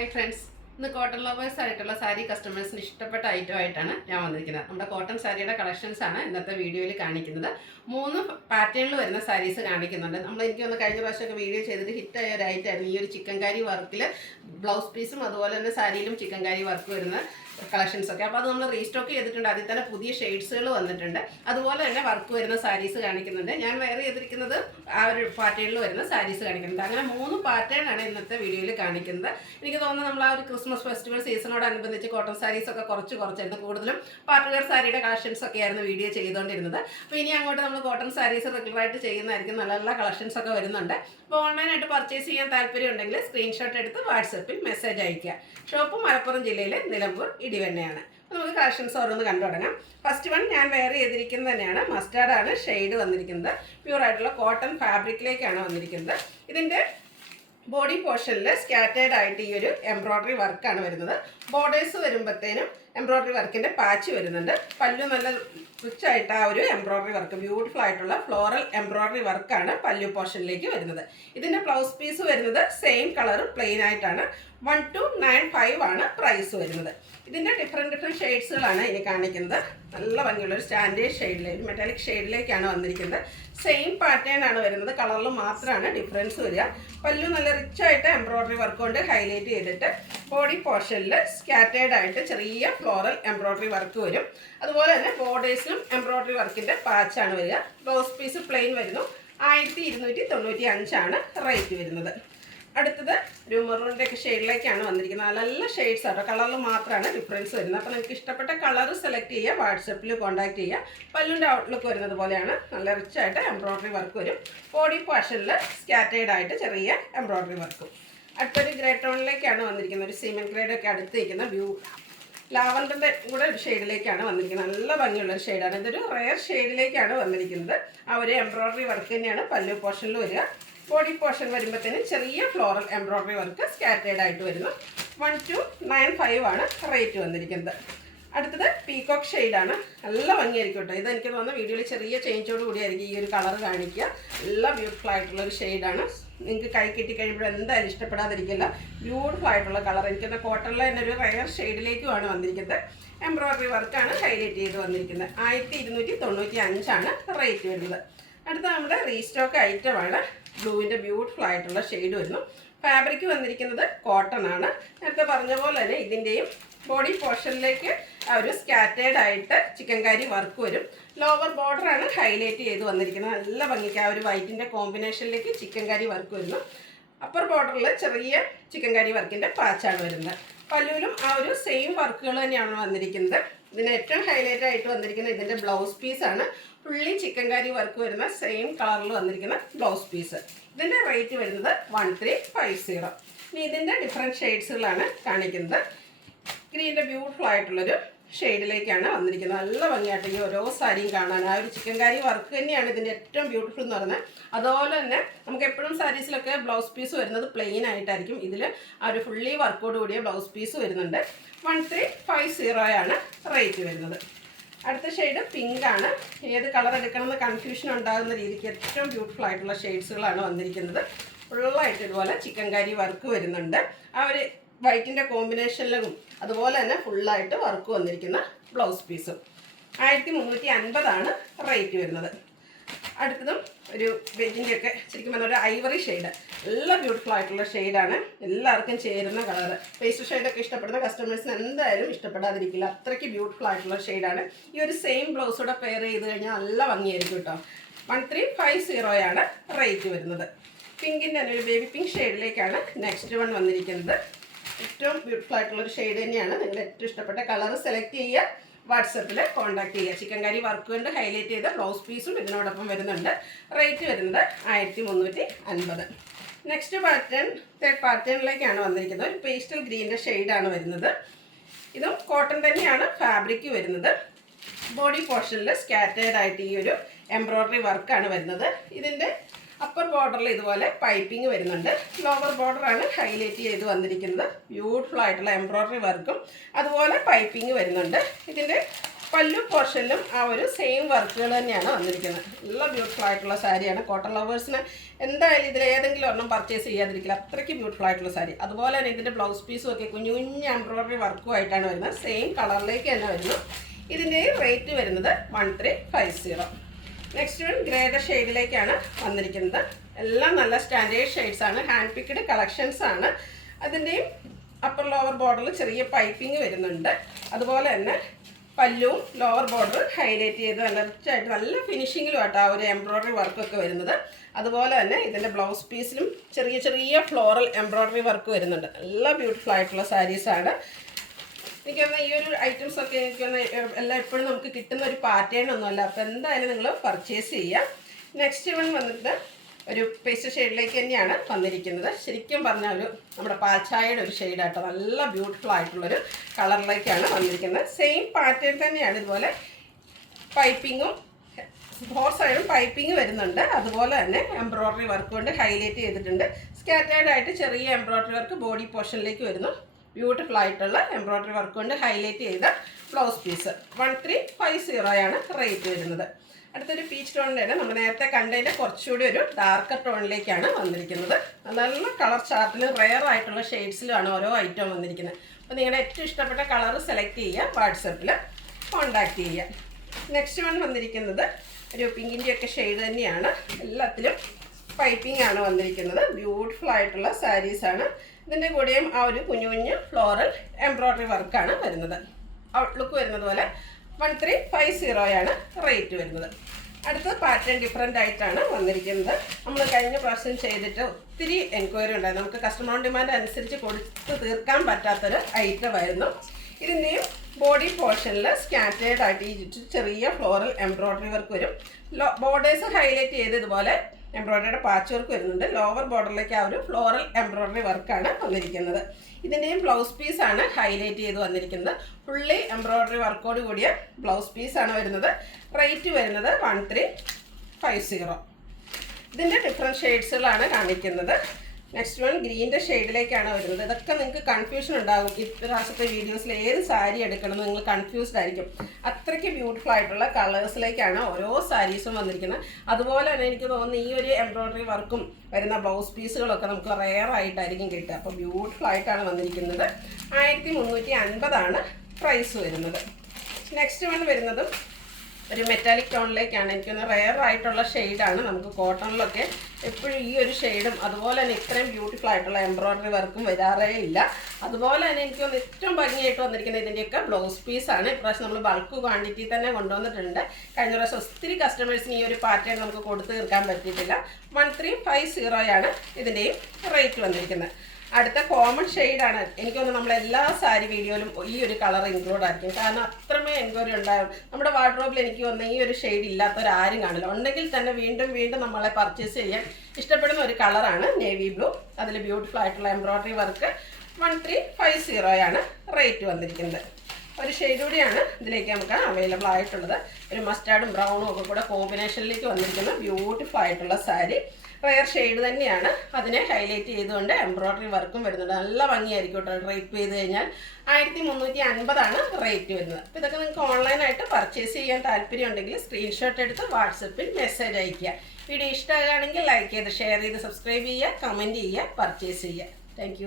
Hi friends, ഇന്ന് cotton lovers ആയിട്ടുള്ള സാരി കസ്റ്റമേഴ്സിന് ഇഷ്ടപ്പെട്ട ഐറ്റം ആയിട്ടാണ് ഞാൻ വന്നിരിക്കുന്നത്. നമ്മുടെ കോട്ടൺ സാരിയുടെ കളക്ഷൻസ് ആണ് ഇന്നത്തെ വീഡിയോയിൽ കാണിക്കുന്നത്. 3 പാറ്റേണിൽ വരുന്ന സാരീസ് കാണിക്കുന്നുണ്ട്. എനിക്ക് ഒന്ന് കഴിഞ്ഞ പ്രാവശ്യമൊക്കെ വീഡിയോ ചെയ്തിട്ട് ഹിറ്റായ ഒരു ഐറ്റമായിരുന്നു ഈ ഒരു ചിക്കൻകാരി വർക്കിൽ ബ്ലൗസ് പീസും അതുപോലെ തന്നെ സാരിയിലും ചിക്കൻകാരി വർക്ക് വരുന്ന കളക്ഷൻസ് ഒക്കെ. അപ്പോൾ അത് നമ്മൾ റീസ്റ്റോക്ക് ചെയ്തിട്ടുണ്ട്. അതിൽ തന്നെ പുതിയ ഷെയ്ഡ്സുകൾ വന്നിട്ടുണ്ട്. അതുപോലെ തന്നെ വർക്ക് വരുന്ന സാരീസ് കാണിക്കുന്നുണ്ട്. ഞാൻ വെയർ ചെയ്തിരിക്കുന്നത് ആ ഒരു പാറ്റേണിൽ വരുന്ന സാരീസ് കാണിക്കുന്നുണ്ട്. അങ്ങനെ 3 പാറ്റേൺ ആണ് ഇന്നത്തെ വീഡിയോയിൽ കാണിക്കുന്നത്. എനിക്ക് തോന്നുന്നു നമ്മൾ ആ ഒരു ക്രിസ്മസ് ഫെസ്റ്റിവൽ സീസണോടനുബന്ധിച്ച് കോട്ടൺ സാരീസ് ഒക്കെ കുറച്ചായിരുന്നു. കൂടുതലും പാർട്ടിവെയർ സാരിയുടെ കളക്ഷൻസ് ഒക്കെ ആയിരുന്നു വീഡിയോ ചെയ്തുകൊണ്ടിരുന്നത്. അപ്പോൾ ഇനി അങ്ങോട്ട് നമ്മൾ കോട്ടൺ സാരീസ് റെഗുലറായിട്ട് ചെയ്യുന്നതായിരിക്കും. നല്ല നല്ല കളക്ഷൻസ് ഒക്കെ വരുന്നുണ്ട്. അപ്പോൾ ഓൺലൈനായിട്ട് പർച്ചേസ് ചെയ്യാൻ താല്പര്യം ഉണ്ടെങ്കിൽ സ്ക്രീൻഷോട്ട് എടുത്ത് വാട്സപ്പിൽ മെസ്സേജ് അയയ്ക്കുക. ഷോപ്പ് മലപ്പുറം ജില്ലയിലെ നിലമ്പൂർ ഇടിവണ്ണയാണ്. നമുക്ക് കളക്ഷൻസ് ഓരോന്ന് കണ്ടു തുടങ്ങാം. ഫസ്റ്റ് വൺ ഞാൻ വെയർ ചെയ്തിരിക്കുന്നത് തന്നെയാണ്. മസ്റ്റാർഡാണ് ഷെയ്ഡ് വന്നിരിക്കുന്നത്. പ്യൂർ ആയിട്ടുള്ള കോട്ടൺ ഫാബ്രിക്കിലേക്കാണ് വന്നിരിക്കുന്നത്. ഇതിൻ്റെ ബോഡി പോർഷനിൽ സ്കാറ്റേഡ് ആയിട്ട് ഈ ഒരു എംബ്രോയ്ഡറി വർക്കാണ് വരുന്നത്. ബോർഡേഴ്സ് വരുമ്പോഴത്തേനും എംബ്രോയ്ഡറി വർക്കിൻ്റെ പാച്ച് വരുന്നുണ്ട്. പല്ലു നല്ല റിച്ച് ആയിട്ട് ആ ഒരു എംബ്രോയ്ഡറി വർക്ക്, ബ്യൂട്ടിഫുൾ ആയിട്ടുള്ള ഫ്ലോറൽ എംബ്രോയ്ഡറി വർക്കാണ് പല്ലു പോർഷനിലേക്ക് വരുന്നത്. ഇതിൻ്റെ ബ്ലൗസ് പീസ് വരുന്നത് സെയിം കളർ പ്ലെയിൻ ആയിട്ടാണ്. 1295 ആണ് പ്രൈസ് വരുന്നത്. ഇതിൻ്റെ ഡിഫറെൻറ്റ് ഷെയ്ഡ്സുകളാണ് ഇനി കാണിക്കുന്നത്. നല്ല ഭംഗിയുള്ളൊരു സ്റ്റാൻഡേർഡ് ഷെയ്ഡിലേക്ക്, മെറ്റാലിക് ഷെയ്ഡിലേക്കാണ് വന്നിരിക്കുന്നത്. സെയിം പാറ്റേൺ ആണ് വരുന്നത്, കളറിൽ മാത്രമാണ് ഡിഫറൻസ് വരിക. പല്ലു നല്ല റിച്ച് ആയിട്ട് എംബ്രോയ്ഡറി വർക്ക് കൊണ്ട് ഹൈലൈറ്റ് ചെയ്തിട്ട് ബോഡി പോർഷനിൽ സ്കാറ്റേഡ് ആയിട്ട് ചെറിയ ഫ്ലോറൽ എംബ്രോയ്ഡറി വർക്ക് വരും. അതുപോലെ തന്നെ ബോർഡേഴ്സിലും എംബ്രോയ്ഡറി വർക്കിൻ്റെ പാച്ചാണ് വരിക. ബ്ലൗസ് പീസ് പ്ലെയിൻ വരുന്നു. 1295 ആണ് റേറ്റ് വരുന്നത്. അടുത്തത് ഒരു മെറൂണിൻ്റെ ഒക്കെ ഷെയ്ഡിലേക്കാണ് വന്നിരിക്കുന്നത്. നല്ല ഷെയ്ഡ്സ് ആട്ടോ, കളറിൽ മാത്രമാണ് ഡിഫറൻസ് വരുന്നത്. അപ്പോൾ നിങ്ങൾക്ക് ഇഷ്ടപ്പെട്ട കളർ സെലക്ട് ചെയ്യുക, വാട്സപ്പിൽ കോൺടാക്ട് ചെയ്യുക. പല്ലുവിൻ്റെ ഔട്ട്ലുക്ക് വരുന്നത് പോലെയാണ്. നല്ല റിച്ച് ആയിട്ട് എംബ്രോയ്ഡറി വർക്ക് വരും. ബോഡി പോർഷനിൽ സ്കാറ്റേഡ് ആയിട്ട് ചെറിയ എംബ്രോയ്ഡറി വർക്കും. അടുത്തൊരു ഗ്രേ ടോണിലേക്കാണ് വന്നിരിക്കുന്നത്. ഒരു സിമെൻറ്റ് ഗ്രേഡ് ഒക്കെ അടുത്ത് നിൽക്കുന്ന ലാവൻഡറിൻ്റെ കൂടെ ഒരു ഷെയ്ഡിലേക്കാണ് വന്നിരിക്കുന്നത്. നല്ല ഭംഗിയുള്ളൊരു ഷെയ്ഡാണ്. ഇതൊരു റെയർ ഷെയ്ഡിലേക്കാണ് വന്നിരിക്കുന്നത്. ആ ഒരു എംബ്രോയ്ഡറി വർക്ക് തന്നെയാണ് പല്ലു പോർഷനിൽ വരിക. ബോഡി പോർഷൻ വരുമ്പോഴത്തേനും ചെറിയ ഫ്ലോറൽ എംബ്രോയ്ഡറി വർക്ക് സ്കാറ്റേഡ് ആയിട്ട് വരുന്നു. 1295 ആണ് റേറ്റ് വന്നിരിക്കുന്നത്. അടുത്തത് പീകോക്ക് ഷെയ്ഡാണ്. നല്ല ഭംഗിയായിരിക്കും കേട്ടോ. ഇതെനിക്ക് തോന്നുന്നു വീഡിയോയിൽ ചെറിയ ചേഞ്ചോട് കൂടിയായിരിക്കും ഈ ഒരു കളർ കാണിക്കുക. നല്ല ബ്യൂട്ടിഫുൾ ആയിട്ടുള്ളൊരു ഷെയ്ഡാണ്. നിങ്ങൾക്ക് കൈ കിട്ടി കഴിയുമ്പോൾ എന്തായാലും ഇഷ്ടപ്പെടാതിരിക്കില്ല. ബ്യൂട്ടിഫുൾ ആയിട്ടുള്ള കളർ. എനിക്കൊന്ന് കോട്ടണിൽ തന്നെ ഒരു റയർ ഷെയ്ഡിലേക്കുമാണ് വന്നിരിക്കുന്നത്. എംബ്രോയ്ഡറി വർക്കാണ് ഹൈലൈറ്റ് ചെയ്ത് വന്നിരിക്കുന്നത്. 1295 ആണ് റേറ്റ് വരുന്നത്. അടുത്ത നമ്മുടെ റീസ്റ്റോക്ക് ഐറ്റമാണ്. ബ്ലൂവിൻ്റെ ബ്യൂട്ടിഫുൾ ആയിട്ടുള്ള ഷെയ്ഡ് വരുന്നു. ഫാബ്രിക് വന്നിരിക്കുന്നത് കോട്ടൺ ആണ്. നേരത്തെ പറഞ്ഞ പോലെ തന്നെ ഇതിൻ്റെയും ബോഡി പോർഷനിലേക്ക് ആ ഒരു സ്കാറ്റേഡ് ആയിട്ട് ചിക്കൻകാരി വർക്ക് വരും. ലോവർ ബോർഡറാണ് ഹൈലൈറ്റ് ചെയ്ത് വന്നിരിക്കുന്നത്. നല്ല ഭംഗിക്ക് ആ ഒരു വൈറ്റിൻ്റെ കോമ്പിനേഷനിലേക്ക് ചിക്കൻകാരി വർക്ക് വരുന്നു. അപ്പർ ബോർഡറിൽ ചെറിയ ചിക്കൻകാരി വർക്കിൻ്റെ പാച്ചാണ് വരുന്നത്. പല്ലുവിലും ആ ഒരു സെയിം വർക്കുകൾ തന്നെയാണ് വന്നിരിക്കുന്നത്. ഇതിന് ഏറ്റവും ഹൈലൈറ്റ് ആയിട്ട് വന്നിരിക്കുന്നത് ഇതിൻ്റെ ബ്ലൗസ് പീസാണ്. ഫുള്ളി ചിക്കൻകാരി വർക്ക് വരുന്ന സെയിം കളറിൽ വന്നിരിക്കുന്ന ബ്ലൗസ് പീസ്. ഇതിൻ്റെ റേറ്റ് വരുന്നത് 1350. ഇനി ഇതിൻ്റെ ഡിഫറെൻറ്റ് ഷെയ്ഡ്സുകളാണ് കാണിക്കുന്നത്. ഗ്രീൻ്റെ ബ്യൂട്ടിഫുൾ ആയിട്ടുള്ളൊരു ഷെയ്ഡിലേക്കാണ് വന്നിരിക്കുന്നത്. നല്ല ഭംഗിയായിട്ട് ഈ ഓരോ സാരിയും കാണാൻ ആ ഒരു ചിക്കൻകാരി വർക്ക് തന്നെയാണ് ഇതിൻ്റെ ഏറ്റവും ബ്യൂട്ടിഫുൾ എന്ന് പറഞ്ഞാൽ. അതുപോലെ തന്നെ നമുക്ക് എപ്പോഴും സാരീസിലൊക്കെ ബ്ലൗസ് പീസ് വരുന്നത് പ്ലെയിൻ ആയിട്ടായിരിക്കും. ഇതിൽ ആ ഒരു ഫുള്ളി വർക്കോട് കൂടിയ ബ്ലൗസ് പീസ് വരുന്നുണ്ട്. 1350 ആണ് റേറ്റ് വരുന്നത്. അടുത്ത ഷെയ്ഡ് പിങ്ക് ആണ്. ഏത് കളർ എടുക്കണമെന്ന് കൺഫ്യൂഷൻ ഉണ്ടാകുന്ന രീതിക്ക് ഏറ്റവും ബ്യൂട്ടിഫുൾ ആയിട്ടുള്ള ഷെയ്ഡ്സുകളാണ് വന്നിരിക്കുന്നത്. ഫുള്ളായിട്ട് ഇതുപോലെ ചിക്കൻകാരി വർക്ക് വരുന്നുണ്ട്. ആ ഒരു വൈറ്റിൻ്റെ കോമ്പിനേഷനിലും അതുപോലെ തന്നെ ഫുള്ളായിട്ട് വർക്ക് വന്നിരിക്കുന്ന ബ്ലൗസ് പീസും. 1350 ആണ് റേറ്റ് വരുന്നത്. അടുത്തതും ഒരു വെജിൻ്റെ ഒക്കെ ശരിക്കും പറഞ്ഞാൽ ഒരു ഐവറി ഷെയ്ഡ്. നല്ല ബ്യൂട്ടിഫുൾ ആയിട്ടുള്ള ഷെയ്ഡാണ്. എല്ലാവർക്കും ചേരുന്ന കളർ. പേസ്റ്റൽ ഷെയ്ഡൊക്കെ ഇഷ്ടപ്പെടുന്ന കസ്റ്റമേഴ്സിന് എന്തായാലും ഇഷ്ടപ്പെടാതിരിക്കില്ല. അത്രയ്ക്ക് ബ്യൂട്ടിഫുൾ ആയിട്ടുള്ള ഷെയ്ഡാണ്. ഈ ഒരു സെയിം ബ്ലൗസോടെ പെയർ ചെയ്ത് കഴിഞ്ഞാൽ നല്ല ഭംഗിയായിരിക്കും കേട്ടോ. 1350 ആണ് റേറ്റ് വരുന്നത്. പിങ്കിൻ്റെ തന്നെ ഒരു ബേബി പിങ്ക് ഷെയ്ഡിലേക്കാണ് നെക്സ്റ്റ് വൺ വന്നിരിക്കുന്നത്. ഏറ്റവും ബ്യൂട്ടിഫുൾ ആയിട്ടുള്ളൊരു ഷെയ്ഡ് തന്നെയാണ്. നിങ്ങൾ ഏറ്റവും ഇഷ്ടപ്പെട്ട കളർ സെലക്ട് ചെയ്യുക, വാട്സപ്പിൽ കോൺടാക്ട് ചെയ്യുക. ചിക്കൻകാരി വർക്ക് കൊണ്ട് ഹൈലൈറ്റ് ചെയ്ത ബ്ലൗസ് പീസും ഇതിനോടൊപ്പം വരുന്നുണ്ട്. റേറ്റ് വരുന്നത് 1350. നെക്സ്റ്റ് പാറ്റേൺ തേർഡ് പാറ്റേണിലേക്കാണ് വന്നിരിക്കുന്നത്. ഒരു പേസ്റ്റൽ ഗ്രീൻ്റെ ഷെയ്ഡാണ് വരുന്നത്. ഇതും കോട്ടൺ തന്നെയാണ് ഫാബ്രിക് വരുന്നത്. ബോഡി പോർഷനിൽ സ്കാറ്റേഡ് ആയിട്ട് ഈ ഒരു എംബ്രോയ്ഡറി വർക്കാണ് വരുന്നത്. ഇതിൻ്റെ അപ്പർ ബോർഡറിൽ ഇതുപോലെ പൈപ്പിംഗ് വരുന്നുണ്ട്. ലോവർ ബോർഡറാണ് ഹൈലൈറ്റ് ചെയ്ത് വന്നിരിക്കുന്നത്. ബ്യൂട്ടിഫുൾ ആയിട്ടുള്ള എംബ്രോയ്ഡറി വർക്കും അതുപോലെ പൈപ്പിംഗ് വരുന്നുണ്ട്. ഇതിൻ്റെ പല്ലു പോർഷനിലും ആ ഒരു സെയിം വർക്കുകൾ തന്നെയാണ് വന്നിരിക്കുന്നത്. നല്ല ബ്യൂട്ടിഫുൾ ആയിട്ടുള്ള സാരിയാണ്. കോട്ടൺ ലവേഴ്സിന് എന്തായാലും ഇതിൽ ഏതെങ്കിലും ഒരെണ്ണം പർച്ചേസ് ചെയ്യാതിരിക്കില്ല, അത്രയ്ക്ക് ബ്യൂട്ടിഫുൾ ആയിട്ടുള്ള സാരി. അതുപോലെ തന്നെ ഇതിൻ്റെ ബ്ലൗസ് പീസും ഒക്കെ കുഞ്ഞു കുഞ്ഞു എംബ്രോയ്ഡറി വർക്കും ആയിട്ടാണ് വരുന്നത്. സെയിം കളറിലേക്ക് തന്നെ വരുന്നു. ഇതിൻ്റെ റേറ്റ് വരുന്നത് 1350. നെക്സ്റ്റ് വൺ ഗ്രേയുടെ ഷെയ്ഡിലേക്കാണ് വന്നിരിക്കുന്നത്. എല്ലാം നല്ല സ്റ്റാൻഡേർഡ് ഷെയ്ഡ്സ് ആണ്, ഹാൻഡ് പിക്ഡ് കളക്ഷൻസ് ആണ്. അതിൻ്റെയും അപ്പർ ലോവർ ബോർഡറിൽ ചെറിയ പൈപ്പിംഗ് വരുന്നുണ്ട്. അതുപോലെ തന്നെ പല്ലുവും ലോവർ ബോർഡർ ഹൈലൈറ്റ് ചെയ്ത് നല്ല റിച്ചായിട്ട് നല്ല ഫിനിഷിങ്ങിലുമായിട്ട് ആ ഒരു എംബ്രോയ്ഡറി വർക്കൊക്കെ വരുന്നത്. അതുപോലെ തന്നെ ഇതിൻ്റെ ബ്ലൗസ് പീസിലും ചെറിയ ചെറിയ ഫ്ലോറൽ എംബ്രോയ്ഡറി വർക്ക് വരുന്നുണ്ട്. നല്ല ബ്യൂട്ടിഫുൾ ആയിട്ടുള്ള സാരീസാണ്. എനിക്കൊന്ന് ഈ ഒരു ഐറ്റംസ് ഒക്കെ എനിക്കൊന്ന് എല്ലാം എപ്പോഴും നമുക്ക് കിട്ടുന്ന ഒരു പാറ്റേൺ ഒന്നുമല്ല. അപ്പോൾ എന്തായാലും നിങ്ങൾ പർച്ചേസ് ചെയ്യാം. നെക്സ്റ്റ് വൺ വന്നിട്ട് ഒരു പേസ്റ്റ് ഷെയ്ഡിലേക്ക് തന്നെയാണ് വന്നിരിക്കുന്നത്. ശരിക്കും പറഞ്ഞാൽ ഒരു നമ്മുടെ പാൽച്ചായയുടെ ഒരു ഷെയ്ഡാട്ടോ, നല്ല ബ്യൂട്ടിഫുൾ ആയിട്ടുള്ളൊരു കളറിലേക്കാണ് വന്നിരിക്കുന്നത്. സെയിം പാറ്റേൺ തന്നെയാണ്. ഇതുപോലെ പൈപ്പിങ്ങും ഫോർ സൈഡും പൈപ്പിംഗ് വരുന്നുണ്ട്. അതുപോലെ തന്നെ എംബ്രോയ്ഡറി വർക്ക് കൊണ്ട് ഹൈലൈറ്റ് ചെയ്തിട്ടുണ്ട്. സ്കാറ്റേർഡ് ആയിട്ട് ചെറിയ എംബ്രോയ്ഡറി വർക്ക് ബോഡി പോർഷനിലേക്ക് വരുന്നു. ബ്യൂട്ടിഫുൾ ആയിട്ടുള്ള എംബ്രോയ്ഡറി വർക്ക് കൊണ്ട് ഹൈലൈറ്റ് ചെയ്ത ബ്ലൗസ് പീസ് 1350 റേറ്റ് വരുന്നത്. അടുത്തൊരു പീച്ച് ടോണിൻ്റെയാണ്. നമ്മൾ നേരത്തെ കണ്ടതിൻ്റെ കുറച്ചുകൂടി ഒരു ഡാർക്കർ ടോണിലേക്കാണ് വന്നിരിക്കുന്നത്. നല്ല കളർ ചാർട്ടിലും റെയർ ആയിട്ടുള്ള ഷെയ്ഡ്സിലുമാണ് ഓരോ ഐറ്റം വന്നിരിക്കുന്നത്. അപ്പോൾ നിങ്ങളുടെ ഏറ്റവും ഇഷ്ടപ്പെട്ട കളർ സെലക്ട് ചെയ്യുക, വാട്സപ്പിൽ കോൺടാക്റ്റ് ചെയ്യുക. നെക്സ്റ്റ് വൺ വന്നിരിക്കുന്നത് ഒരു പിങ്കിൻ്റെയൊക്കെ ഷെയ്ഡ് തന്നെയാണ്. എല്ലാത്തിലും പൈപ്പിംഗ് ആണ് വന്നിരിക്കുന്നത്. ബ്യൂട്ടിഫുൾ ആയിട്ടുള്ള സാരീസാണ്. ഇതിൻ്റെ കൂടെയും ആ ഒരു കുഞ്ഞു കുഞ്ഞു ഫ്ലോറൽ എംബ്രോയ്ഡറി വർക്കാണ് വരുന്നത്. ഔട്ട്ലുക്ക് വരുന്നത് പോലെ 1350 റേറ്റ് വരുന്നത്. അടുത്ത പാറ്റേൺ ഡിഫറെൻ്റ് ആയിട്ടാണ് വന്നിരിക്കുന്നത്. നമ്മൾ കഴിഞ്ഞ പ്രാവശ്യം ചെയ്തിട്ട് ഒത്തിരി എൻക്വയറി ഉണ്ടായിരുന്നു. നമുക്ക് കസ്റ്റമർ ഡിമാൻഡ് അനുസരിച്ച് കൊടുത്ത് തീർക്കാൻ പറ്റാത്തൊരു ഐറ്റമായിരുന്നു. ഇതിൻ്റെയും ബോഡി പോർഷനിൽ സ്കാറ്റേർഡ് ആയിട്ട് ഈ ചെറിയ ഫ്ലോറൽ എംബ്രോയ്ഡറി വർക്ക് വരും. ബോർഡേഴ്സ് ഹൈലൈറ്റ് ചെയ്ത് ഇതുപോലെ എംബ്രോയ്ഡറിയുടെ പാച്ച് വർക്ക് വരുന്നുണ്ട്. ലോവർ ബോർഡറിലേക്ക് ആ ഒരു ഫ്ലോറൽ എംബ്രോയ്ഡറി വർക്കാണ് വന്നിരിക്കുന്നത്. ഇതിൻ്റെയും ബ്ലൗസ് പീസാണ് ഹൈലൈറ്റ് ചെയ്ത് വന്നിരിക്കുന്നത്. ഫുള്ളി എംബ്രോയ്ഡറി വർക്കോട് കൂടിയ ബ്ലൗസ് പീസാണ് വരുന്നത്. റേറ്റ് വരുന്നത് 1350. ഇതിൻ്റെ ഡിഫറെൻറ്റ് ഷെയ്ഡ്സുകളാണ് കാണിക്കുന്നത്. നെക്സ്റ്റ് വൺ ഗ്രീൻ്റെ ഷെയ്ഡിലേക്കാണ് വരുന്നത്. ഇതൊക്കെ നിങ്ങൾക്ക് കൺഫ്യൂഷൻ ഉണ്ടാകും. ഇപ്രാവശ്യത്തെ വീഡിയോസിൽ ഏത് സാരി എടുക്കണമെന്ന് നിങ്ങൾ കൺഫ്യൂസ്ഡ് ആയിരിക്കും. അത്രയ്ക്ക് ബ്യൂട്ടിഫുൾ ആയിട്ടുള്ള കളേഴ്സിലേക്കാണ് ഓരോ സാരീസും വന്നിരിക്കുന്നത്. അതുപോലെ തന്നെ എനിക്ക് തോന്നുന്നു ഈ ഒരു എംബ്രോയ്ഡറി വർക്കും വരുന്ന ബ്ലൗസ് പീസുകളൊക്കെ നമുക്ക് റെയർ ആയിട്ടായിരിക്കും കിട്ടുക. അപ്പോൾ ബ്യൂട്ടിഫുൾ ആയിട്ടാണ് വന്നിരിക്കുന്നത്. 1350 പ്രൈസ് വരുന്നത്. നെക്സ്റ്റ് വൺ വരുന്നതും ഒരു മെറ്റാലിക് ടോണിലേക്കാണ്. എനിക്കൊന്ന് റെയർ ആയിട്ടുള്ള ഷെയ്ഡാണ്. നമുക്ക് കോട്ടണിലൊക്കെ എപ്പോഴും ഈ ഒരു ഷെയ്ഡും അതുപോലെ തന്നെ ഇത്രയും ബ്യൂട്ടിഫുൾ ആയിട്ടുള്ള എംബ്രോയ്ഡറി വർക്കും വരാറേ ഇല്ല. അതുപോലെ തന്നെ എനിക്കൊന്ന് ഏറ്റവും ഭംഗിയായിട്ട് വന്നിരിക്കുന്നത് ഇതിൻ്റെയൊക്കെ ബ്ലൗസ് പീസാണ്. ഇപ്രാവശ്യം നമ്മൾ ബൾക്ക് ക്വാണ്ടിറ്റി തന്നെ കൊണ്ടുവന്നിട്ടുണ്ട്. കഴിഞ്ഞ പ്രാവശ്യം ഒത്തിരി കസ്റ്റമേഴ്സിന് ഈ ഒരു പാറ്റേൺ നമുക്ക് കൊടുത്തു തീർക്കാൻ പറ്റിയിട്ടില്ല. 1350 ഇതിൻ്റെയും റേറ്റ് വന്നിരിക്കുന്നത്. അടുത്ത കോമൺ ഷെയ്ഡാണ്. എനിക്കൊന്ന് നമ്മളെല്ലാ സാരി വീഡിയോയിലും ഈ ഒരു കളർ ഇൻക്ലൂഡ് ആയിരിക്കും. കാരണം അത്രമേ എൻക്വയറി ഉണ്ടാകും. നമ്മുടെ വാർഡ്രോബിൽ എനിക്ക് വന്ന ഈ ഒരു ഷെയ്ഡ് ഇല്ലാത്തവരാരും കാണില്ല. ഉണ്ടെങ്കിൽ തന്നെ വീണ്ടും വീണ്ടും നമ്മളെ പർച്ചേസ് ചെയ്യാൻ ഇഷ്ടപ്പെടുന്ന ഒരു കളറാണ് നേവി ബ്ലൂ. അതിൽ ബ്യൂട്ടിഫുൾ ആയിട്ടുള്ള എംബ്രോയ്ഡറി വർക്ക് 1350 റേറ്റ് വന്നിരിക്കുന്നത്. ഒരു ഷെയ്ഡ് കൂടിയാണ് ഇതിലേക്ക് നമുക്ക് അവൈലബിൾ ആയിട്ടുള്ളത്. ഒരു മസ്റ്റാർഡും ബ്രൗണും ഒക്കെ കൂടെ കോമ്പിനേഷനിലേക്ക് വന്നിരിക്കുന്ന ബ്യൂട്ടിഫുൾ ആയിട്ടുള്ള സാരി. റെയർ ഷെയ്ഡ് തന്നെയാണ്. അതിനെ ഹൈലൈറ്റ് ചെയ്തുകൊണ്ട് എംബ്രോയ്ഡറി വർക്കും വരുന്നുണ്ട്. നല്ല ഭംഗിയായിരിക്കും കേട്ടോ. റേറ്റ് ചെയ്ത് കഴിഞ്ഞാൽ 1350 റേറ്റ് വരുന്നത്. അപ്പോൾ ഇതൊക്കെ നിങ്ങൾക്ക് ഓൺലൈനായിട്ട് പർച്ചേസ് ചെയ്യാൻ താല്പര്യം ഉണ്ടെങ്കിൽ സ്ക്രീൻഷോട്ട് എടുത്ത് വാട്സപ്പിൽ മെസ്സേജ് അയയ്ക്കുക. വീഡിയോ ഇഷ്ടമാകുകയാണെങ്കിൽ ലൈക്ക് ചെയ്ത് ഷെയർ ചെയ്ത് സബ്സ്ക്രൈബ് ചെയ്യുക, കമൻറ്റ് ചെയ്യുക, പർച്ചേസ് ചെയ്യുക. താങ്ക്